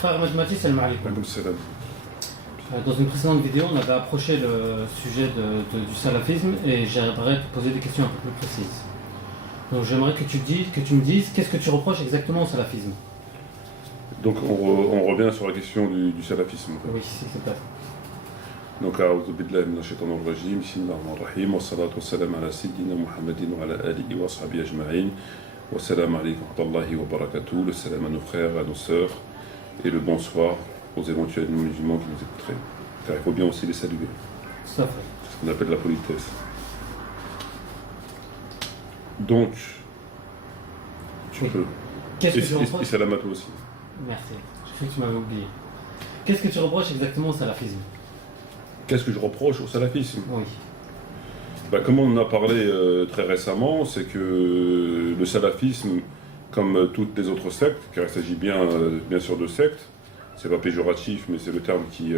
Frère mathématique, salam alaikum. Dans une précédente vidéo, on avait approché le sujet du salafisme et j'aimerais te poser des questions un peu plus précises. Donc j'aimerais que tu me dises qu'est-ce que tu reproches exactement au salafisme. Donc on revient sur la question du salafisme. Oui, s'il te plaît. Donc, أعوذ بالله من الشيطان الرجيم بسم الله الرحمن الرحيم والصلاة والسلام على سيدنا محمد وعلى آله وأصحابه أجمعين والسلام عليكم ورحمة الله وبركاته. Le salam à nos frères, à nos sœurs et le bonsoir aux éventuels musulmans qui nous écouteraient. Car il faut bien aussi les saluer. Tout à fait. C'est ce qu'on appelle la politesse. Donc, tu peux. Qu'est-ce que tu reproches? Et salam à toi aussi. Merci. Je crois que tu m'avais oublié. Qu'est-ce que tu reproches exactement au salafisme? Qu'est-ce que je reproche au salafisme? Oui. Comme on en a parlé très récemment, c'est que le salafisme, comme toutes les autres sectes, car il s'agit bien sûr de sectes, c'est pas péjoratif, mais c'est le terme qui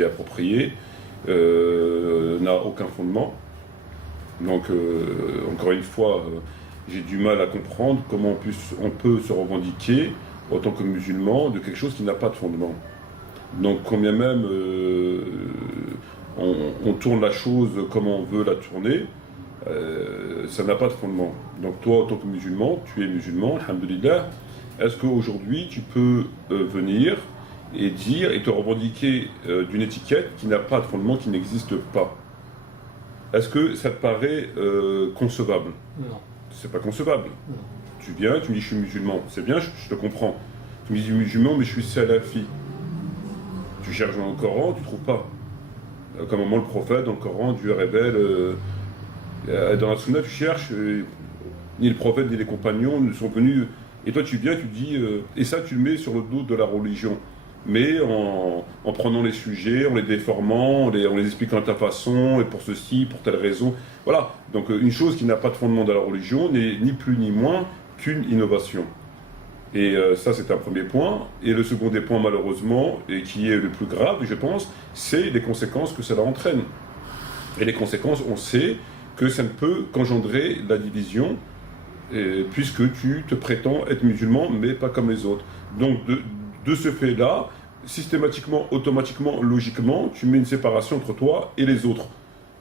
est approprié, n'a aucun fondement. Donc, encore une fois, j'ai du mal à comprendre comment on peut se revendiquer, en tant que musulman, de quelque chose qui n'a pas de fondement. Donc, combien même on tourne la chose comme on veut la tourner, ça n'a pas de fondement. Donc, toi, en tant que musulman, tu es musulman, alhamdoulilah, est-ce qu'aujourd'hui, tu peux venir et dire et te revendiquer d'une étiquette qui n'a pas de fondement, qui n'existe pas? Est-ce que ça te paraît concevable? Non. C'est pas concevable. Non. Tu viens, tu me dis je suis musulman, c'est bien, je te comprends. Tu me dis musulman, mais je suis salafi. Tu cherches dans le Coran, tu ne trouves pas. Comme un moment le prophète, dans le Coran, Dieu révèle. Dans la Sunna, tu cherches, ni le prophète ni les compagnons ne sont venus. Et toi, tu viens, tu dis. Et ça, tu le mets sur le dos de la religion. Mais en prenant les sujets, en les déformant, en les expliquant à ta façon, et pour ceci, pour telle raison. Voilà. Donc, une chose qui n'a pas de fondement dans la religion n'est ni plus ni moins qu'une innovation. Et ça, c'est un premier point. Et le second des points, malheureusement, et qui est le plus grave, je pense, c'est les conséquences que cela entraîne. Et les conséquences, on sait que ça ne peut qu'engendrer la division, puisque tu te prétends être musulman, mais pas comme les autres. Donc, de ce fait-là, systématiquement, automatiquement, logiquement, tu mets une séparation entre toi et les autres.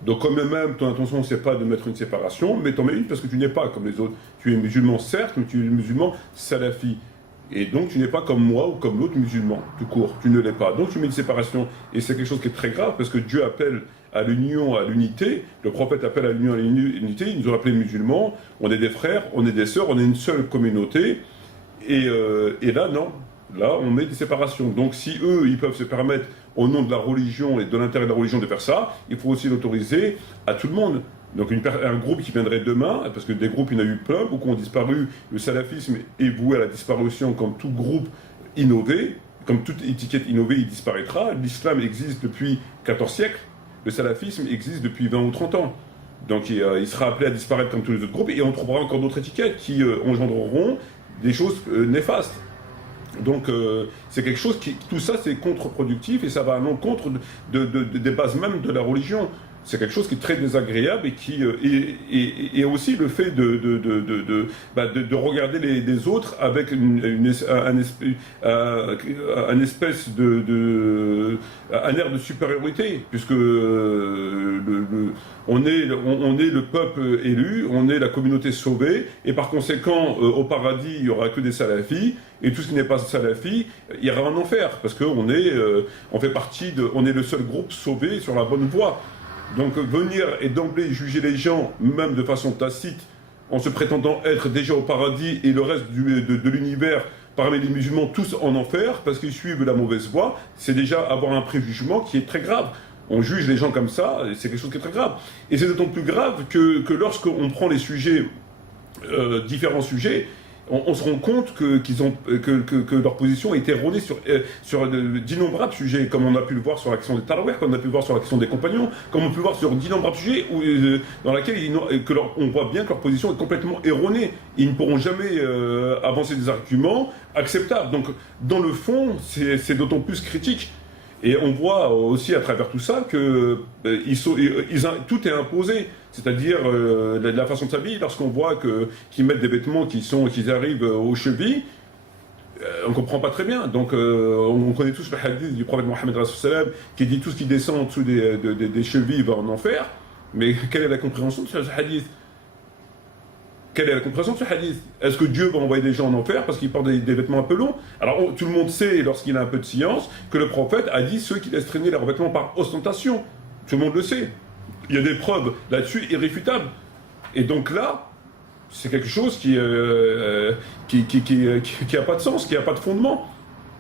Donc, quand même, ton intention, c'est pas de mettre une séparation, mais t'en mets une parce que tu n'es pas comme les autres. Tu es musulman, certes, mais tu es musulman salafi. Et donc, tu n'es pas comme moi ou comme l'autre musulman, tout court. Tu ne l'es pas. Donc, tu mets une séparation. Et c'est quelque chose qui est très grave parce que Dieu appelle à l'union, à l'unité. Le prophète appelle à l'union, à l'unité. Il nous a appelés musulmans. On est des frères, on est des sœurs, on est une seule communauté. Et là, non. Là, on met des séparations. Donc, si eux, ils peuvent se permettre, au nom de la religion et de l'intérêt de la religion, de faire ça, il faut aussi l'autoriser à tout le monde. Donc, un groupe qui viendrait demain, parce que des groupes, il y en a eu plein, beaucoup ont disparu. Le salafisme est voué à la disparition comme tout groupe innové. Comme toute étiquette innovée, il disparaîtra. L'islam existe depuis 14 siècles. Le salafisme existe depuis 20 ou 30 ans. Donc, il sera appelé à disparaître comme tous les autres groupes. Et on trouvera encore d'autres étiquettes qui engendreront des choses néfastes. Donc, c'est quelque chose qui, tout ça, c'est contre-productif et ça va à l'encontre des bases même de la religion. C'est quelque chose qui est très désagréable et qui et aussi le fait de regarder les autres avec un espèce un air de supériorité, puisque on est le peuple élu, on est la communauté sauvée, et par conséquent, au paradis, il n'y aura que des salafis, et tout ce qui n'est pas salafi ira en enfer, parce qu'on on fait partie on est le seul groupe sauvé sur la bonne voie. Donc venir et d'emblée juger les gens, même de façon tacite, en se prétendant être déjà au paradis et le reste de l'univers, parmi les musulmans, tous en enfer, parce qu'ils suivent la mauvaise voie, c'est déjà avoir un préjugement qui est très grave. On juge les gens comme ça, c'est quelque chose qui est très grave. Et c'est d'autant plus grave que lorsqu'on prend les sujets, différents sujets, on se rend compte que leur position est erronée sur d'innombrables sujets, comme on a pu le voir sur la question des Tarawih, comme on a pu le voir sur la question des compagnons, comme on peut le voir sur d'innombrables sujets dans lesquels on voit bien que leur position est complètement erronée. Ils ne pourront jamais avancer des arguments acceptables. Donc, dans le fond, c'est d'autant plus critique. Et on voit aussi à travers tout ça que tout est imposé. C'est-à-dire la façon de s'habiller, lorsqu'on voit qu'ils mettent des vêtements qui arrivent aux chevilles, on ne comprend pas très bien. Donc, on connaît tous le hadith du prophète Mohammed qui dit tout ce qui descend en dessous des chevilles va en enfer. Mais quelle est la compréhension de ce hadith? Quelle est la compréhension de ce hadith? Est-ce que Dieu va envoyer des gens en enfer parce qu'ils portent des vêtements un peu longs? Alors, tout le monde sait, lorsqu'il a un peu de science, que le prophète a dit ceux qui laissent traîner leurs vêtements par ostentation. Tout le monde le sait. Il y a des preuves là-dessus irréfutables. Et donc là, c'est quelque chose qui a pas de sens, qui n'a pas de fondement.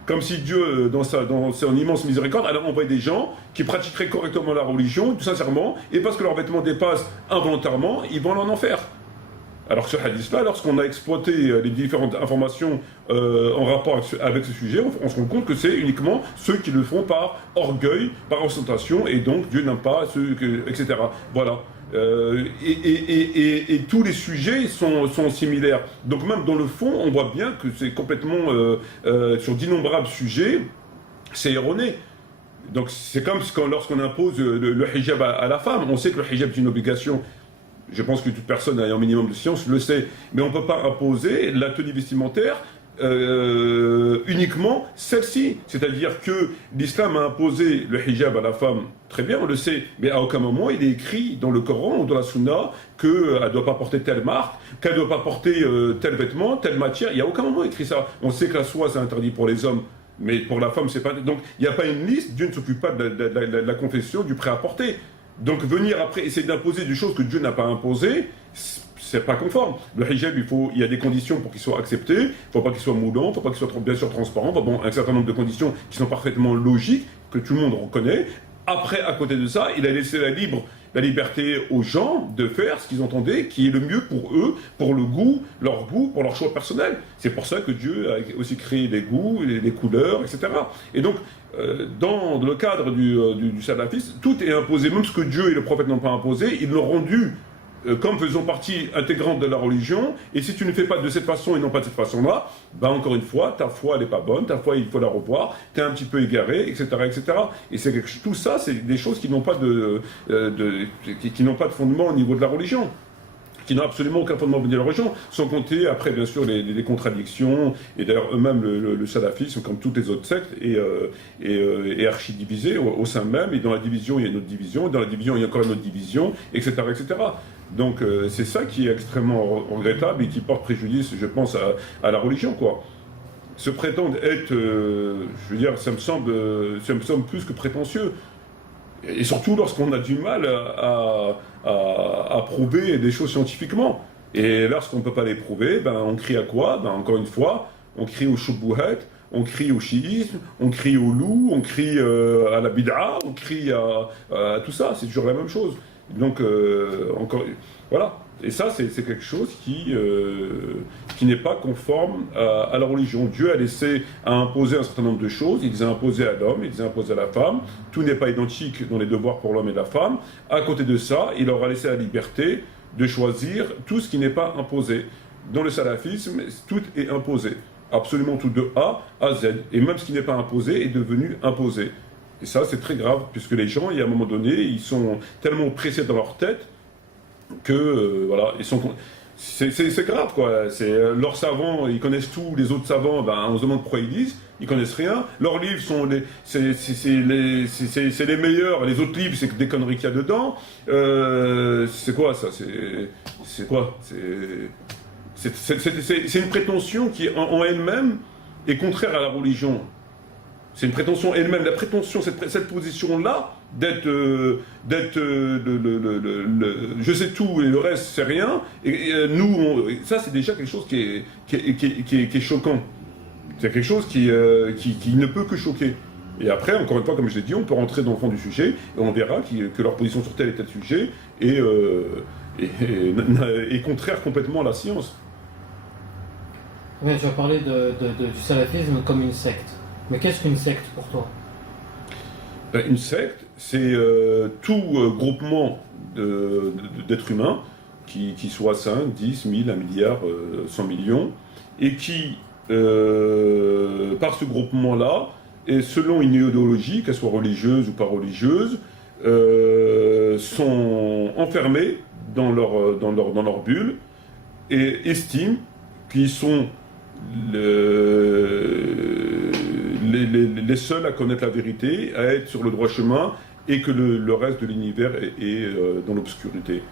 Comme si Dieu, dans son immense miséricorde, allait envoyer des gens qui pratiqueraient correctement la religion, tout sincèrement, et parce que leurs vêtements dépassent involontairement, ils vont en enfer. Alors que ce hadith-là, lorsqu'on a exploité les différentes informations en rapport avec ce sujet, on se rend compte que c'est uniquement ceux qui le font par orgueil, par ostentation, et donc Dieu n'aime pas ceux, etc. Voilà. Et tous les sujets sont similaires. Donc même dans le fond, on voit bien que c'est complètement, sur d'innombrables sujets, c'est erroné. Donc c'est comme lorsqu'on impose le hijab à la femme. On sait que le hijab est une obligation. Je pense que toute personne ayant un minimum de science le sait. Mais on ne peut pas imposer la tenue vestimentaire uniquement celle-ci. C'est-à-dire que l'islam a imposé le hijab à la femme, très bien, on le sait, mais à aucun moment il est écrit dans le Coran ou dans la Sunna qu'elle ne doit pas porter telle marque, qu'elle ne doit pas porter tel vêtement, telle matière. Il n'y a aucun moment écrit ça. On sait que la soie c'est interdit pour les hommes, mais pour la femme c'est pas. Donc il n'y a pas une liste, Dieu ne s'occupe pas de la confession, du prêt-à-porter. Donc venir après essayer d'imposer des choses que Dieu n'a pas imposées, c'est pas conforme. Le hijab, il y a des conditions pour qu'il soit accepté. Il ne faut pas qu'il soit moulant, il ne faut pas qu'il soit bien sûr transparent. Enfin, bon, un certain nombre de conditions qui sont parfaitement logiques, que tout le monde reconnaît. Après, à côté de ça, il a laissé la liberté aux gens de faire ce qu'ils entendaient, qui est le mieux pour eux, pour leur goût, pour leur choix personnel. C'est pour ça que Dieu a aussi créé des goûts, les couleurs, etc. Et donc, dans le cadre du salafisme, tout est imposé, même ce que Dieu et le prophète n'ont pas imposé, ils l'ont rendu comme faisant partie intégrante de la religion, et si tu ne fais pas de cette façon et non pas de cette façon-là, ben encore une fois, ta foi elle n'est pas bonne, ta foi il faut la revoir, tu es un petit peu égaré, etc. etc. Et tout ça, c'est des choses qui n'ont pas qui n'ont pas de fondement au niveau de la religion, qui n'ont absolument aucun fondement au niveau de la religion, sans compter après bien sûr les contradictions, et d'ailleurs eux-mêmes le salafisme, comme toutes les autres sectes, est archi-divisé au sein même, et dans la division il y a une autre division, et dans la division il y a encore une autre division, etc. etc. Donc c'est ça qui est extrêmement regrettable et qui porte préjudice, je pense, à la religion, quoi. Se prétendre être, je veux dire, ça me semble plus que prétentieux. Et surtout lorsqu'on a du mal à prouver des choses scientifiquement. Et lorsqu'on ne peut pas les prouver, ben, on crie à quoi? Ben, encore une fois, on crie au shubuhat, on crie au chiisme, on crie au loup, on crie à la bid'a, on crie à tout ça. C'est toujours la même chose. Donc, voilà. Et ça, c'est quelque chose qui n'est pas conforme à la religion. Dieu a imposé un certain nombre de choses. Il les a imposées à l'homme, il les a imposées à la femme. Tout n'est pas identique dans les devoirs pour l'homme et la femme. À côté de ça, il leur a laissé la liberté de choisir tout ce qui n'est pas imposé. Dans le salafisme, tout est imposé. Absolument tout de A à Z. Et même ce qui n'est pas imposé est devenu imposé. Et ça, c'est très grave, puisque les gens, à un moment donné, ils sont tellement pressés dans leur tête que, voilà, c'est grave, quoi. Leurs savants, ils connaissent tout, les autres savants, ben, on se demande pourquoi ils disent, ils connaissent rien. Leurs livres sont c'est les meilleurs, les autres livres, c'est des conneries qu'il y a dedans. C'est quoi, ça? C'est quoi? C'est une prétention qui, en elle-même, est contraire à la religion. C'est une prétention elle-même, la prétention, cette position-là, d'être je sais tout et le reste c'est rien, ça c'est déjà quelque chose qui est choquant. C'est quelque chose qui ne peut que choquer. Et après, encore une fois, comme je l'ai dit, on peut rentrer dans le fond du sujet, et on verra que leur position sur tel et tel sujet est contraire complètement à la science. Oui, tu as parlé du salafisme comme une secte. Mais qu'est-ce qu'une secte pour toi? Une secte, c'est tout groupement d'êtres humains, qui soient 5, 10, 1000, 1 milliard, 100 millions, et qui, par ce groupement-là, et selon une idéologie, qu'elle soit religieuse ou pas religieuse, sont enfermés dans leur bulle et estiment qu'ils sont les seuls à connaître la vérité, à être sur le droit chemin, et que le reste de l'univers est dans l'obscurité.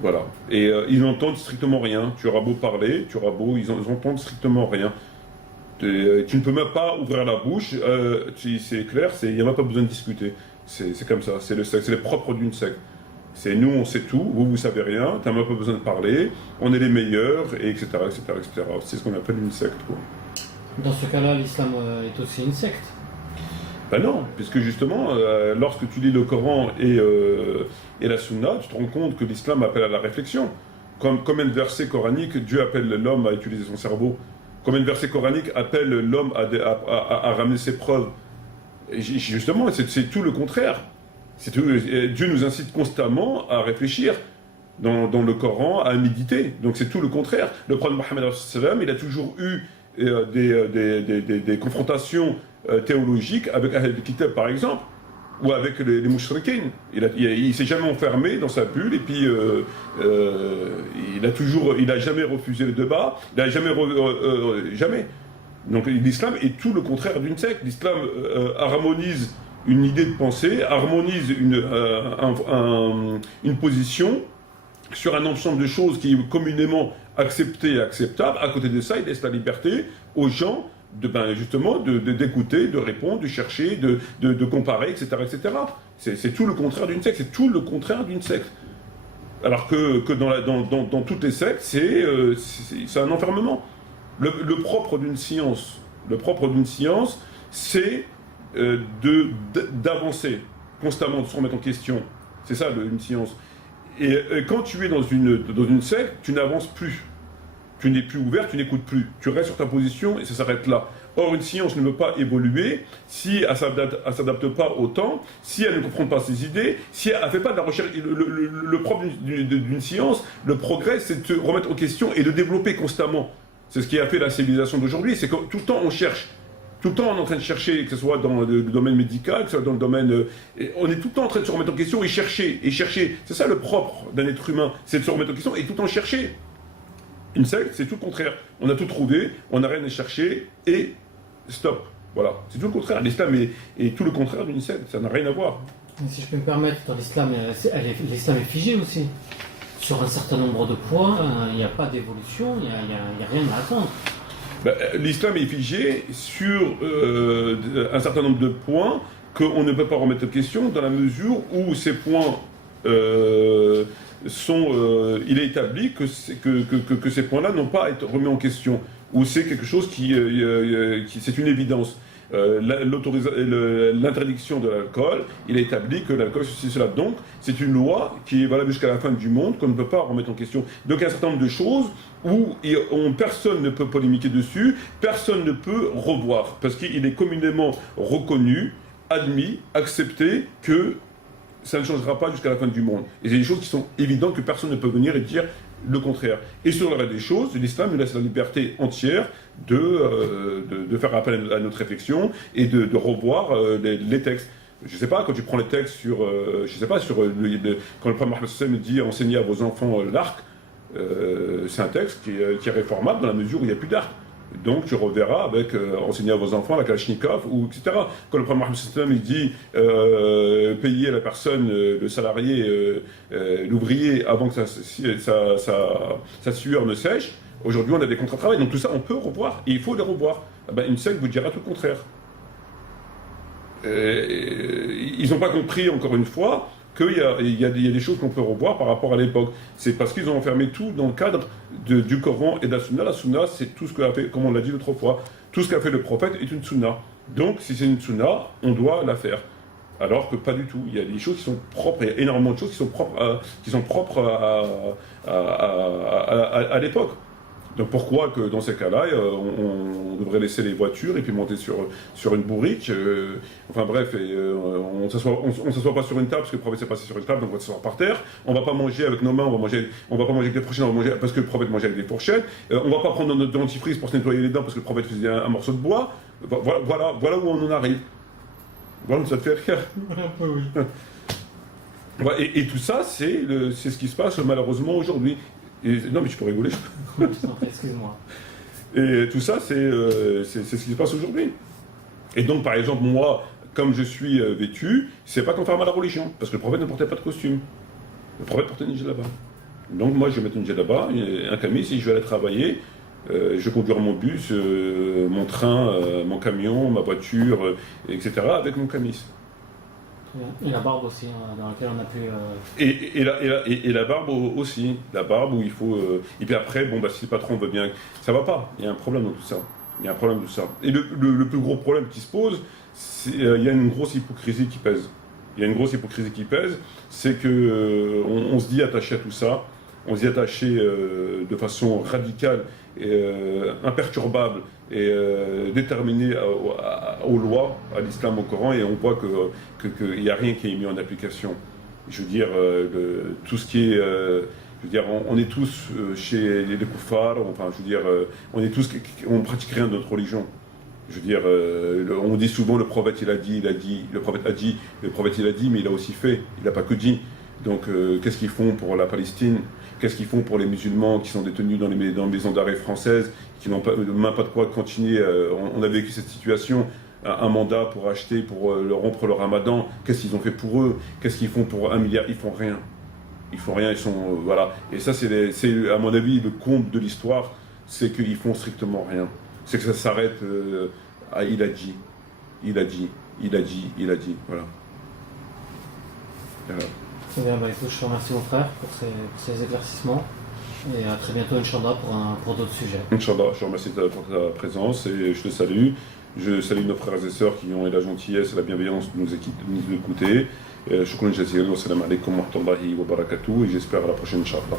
Voilà. Et ils n'entendent strictement rien. Tu auras beau parler, ils entendent strictement rien. Tu ne peux même pas ouvrir la bouche, c'est clair, il n'y a même pas besoin de discuter. C'est comme ça, c'est le secte, c'est le propre d'une secte. C'est nous, on sait tout, vous savez rien, tu n'as même pas besoin de parler, on est les meilleurs, et etc., etc., etc. C'est ce qu'on appelle une secte, quoi. Dans ce cas-là, l'islam est aussi une secte. Ben non, puisque justement, lorsque tu lis le Coran et la Sunna, tu te rends compte que l'islam appelle à la réflexion. Combien de versets coraniques Dieu appelle l'homme à utiliser son cerveau? Combien de versets coraniques appellent l'homme à ramener ses preuves? Et justement, c'est tout le contraire. Dieu nous incite constamment à réfléchir dans le Coran, à méditer. Donc c'est tout le contraire. Le prophète Mohammed, il a toujours eu des confrontations théologiques avec Ahl al-Kitab par exemple, ou avec les mouchriquins. Il s'est jamais enfermé dans sa bulle, et puis il a jamais refusé le débat, il a jamais. Donc l'islam est tout le contraire d'une secte. L'islam harmonise une idée de pensée, harmonise une position sur un ensemble de choses qui est communément accepté et acceptable. À côté de ça, il laisse la liberté aux gens justement d'écouter, de répondre, de chercher, de comparer, etc. etc. C'est tout le contraire d'une secte. C'est tout le contraire d'une secte. Alors que dans toutes les sectes, c'est un enfermement. Le propre d'une science, c'est d'avancer constamment, de se remettre en question. C'est ça une science. Et quand tu es dans une secte, tu n'avances plus. Tu n'es plus ouvert, tu n'écoutes plus. Tu restes sur ta position et ça s'arrête là. Or, une science ne peut pas évoluer si elle ne s'adapte pas au temps, si elle ne comprend pas ses idées, si elle ne fait pas de la recherche. Le propre d'une science, le progrès, c'est de se remettre en question et de développer constamment. C'est ce qui a fait la civilisation d'aujourd'hui, c'est que tout le temps on cherche. Tout le temps on est en train de chercher, que ce soit dans le domaine médical, que ce soit dans le domaine... on est tout le temps en train de se remettre en question et chercher, et chercher. C'est ça le propre d'un être humain, c'est de se remettre en question et tout le temps chercher. Une secte, c'est tout le contraire. On a tout trouvé, on n'a rien à chercher, et stop. Voilà, c'est tout le contraire. L'islam est tout le contraire d'une secte, ça n'a rien à voir. Mais si je peux me permettre, dans l'islam, l'islam est figé aussi. Sur un certain nombre de points, il n'y a pas d'évolution, il n'y a rien à attendre. L'islam est figé sur un certain nombre de points qu'on ne peut pas remettre en question dans la mesure où ces points il est établi que ces points-là n'ont pas à être remis en question, ou c'est quelque chose qui c'est une évidence. L'interdiction de l'alcool, il est établi que l'alcool, c'est cela. Donc, c'est une loi qui est valable jusqu'à la fin du monde, qu'on ne peut pas remettre en question. Donc, il y a un certain nombre de choses où personne ne peut polémiquer dessus, personne ne peut revoir, parce qu'il est communément reconnu, admis, accepté que ça ne changera pas jusqu'à la fin du monde. Et c'est des choses qui sont évidentes que personne ne peut venir et dire le contraire. Et sur le reste des choses, l'islam nous laisse la liberté entière de faire appel à notre réflexion et de revoir les textes. Je ne sais pas, quand tu prends les textes quand le prophète Mohammed dit « enseignez à vos enfants l'arc », c'est un texte qui est réformable dans la mesure où il n'y a plus d'arc. Donc tu reverras avec enseigner à vos enfants la Kalachnikov, ou etc. Quand le prophète Mohammed dit payer la personne, le salarié, l'ouvrier avant que sa sueur ne sèche, aujourd'hui on a des contrats de travail, donc tout ça on peut revoir, et il faut les revoir. Une secte vous dira tout le contraire. Ils n'ont pas compris, encore une fois, qu'il y a des choses qu'on peut revoir par rapport à l'époque. C'est parce qu'ils ont enfermé tout dans le cadre du Coran et de la Sunna. La Sunna, c'est tout ce qu'a fait, comme on l'a dit l'autre fois, tout ce qu'a fait le prophète est une Sunna. Donc, si c'est une Sunna, on doit la faire. Alors que pas du tout. Il y a des choses qui sont propres, il y a énormément de choses qui sont propres à l'époque. Donc pourquoi que dans ces cas-là, on devrait laisser les voitures et puis monter sur une bourrique, enfin bref, on ne s'assoit pas sur une table parce que le prophète s'est passé sur une table, donc on va s'asseoir par terre. On ne va pas manger avec nos mains, on va pas manger avec des fourchettes, on va manger parce que le prophète mangeait avec des fourchettes. On ne va pas prendre notre dentifrice pour se nettoyer les dents parce que le prophète faisait un morceau de bois. Voilà où on en arrive. Voilà, ça te fait rire. Oui. Et tout ça, c'est ce qui se passe malheureusement aujourd'hui. Non mais tu peux rigoler. Excuse-moi. Et tout ça, c'est ce qui se passe aujourd'hui. Et donc, par exemple, moi, comme je suis vêtu, c'est pas conforme à la religion, parce que le prophète ne portait pas de costume. Le prophète portait une djellaba. Donc moi, je vais mettre une djellaba, un camis, si je vais aller travailler, je vais conduire mon bus, mon train, mon camion, ma voiture, etc., avec mon camis. Et la barbe aussi, dans laquelle on a pu... Et la barbe aussi. La barbe où il faut... et puis après, bon, bah, si le patron veut bien... Ça va pas. Il y a un problème dans tout ça. Il y a un problème dans tout ça. Et le plus gros problème qui se pose, c'est il y a une grosse hypocrisie qui pèse. Il y a une grosse hypocrisie qui pèse. C'est que on se dit attaché à tout ça. On se dit attaché de façon radicale et imperturbable et déterminé aux lois, à l'islam, au Coran, et on voit qu'il n'y a rien qui est mis en application. Je veux dire, tout ce qui est... je veux dire, on est tous chez les koufars, enfin, je veux dire, on est tous... On pratique rien de notre religion. Je veux dire, on dit souvent le prophète il a dit, le prophète a dit, le prophète il a dit, mais il a aussi fait, il n'a pas que dit. Donc, qu'est-ce qu'ils font pour la Palestine? Qu'est-ce qu'ils font pour les musulmans qui sont détenus dans les maisons d'arrêt françaises, qui n'ont même pas de quoi continuer? On a vécu cette situation, un mandat pour acheter, pour leur rompre le ramadan. Qu'est-ce qu'ils ont fait pour eux? Qu'est-ce qu'ils font pour 1 milliard? Ils font rien. Ils font rien, ils sont... voilà. Et ça, c'est à mon avis, le comble de l'histoire, c'est qu'ils font strictement rien. C'est que ça s'arrête à il a dit, il a dit, il a dit, il a dit. Voilà. Voilà. Très bien, bah écoute, je te remercie mon frère pour ces éclaircissements et à très bientôt Inch'Allah pour d'autres sujets. Inch'Allah, je te remercie pour ta présence et je te salue. Je salue nos frères et sœurs qui ont eu la gentillesse et la bienveillance de nous écouter. Shukran jazilan, wa salam alaikum wa rahmatullahi wa barakatuh et j'espère à la prochaine Inch'Allah.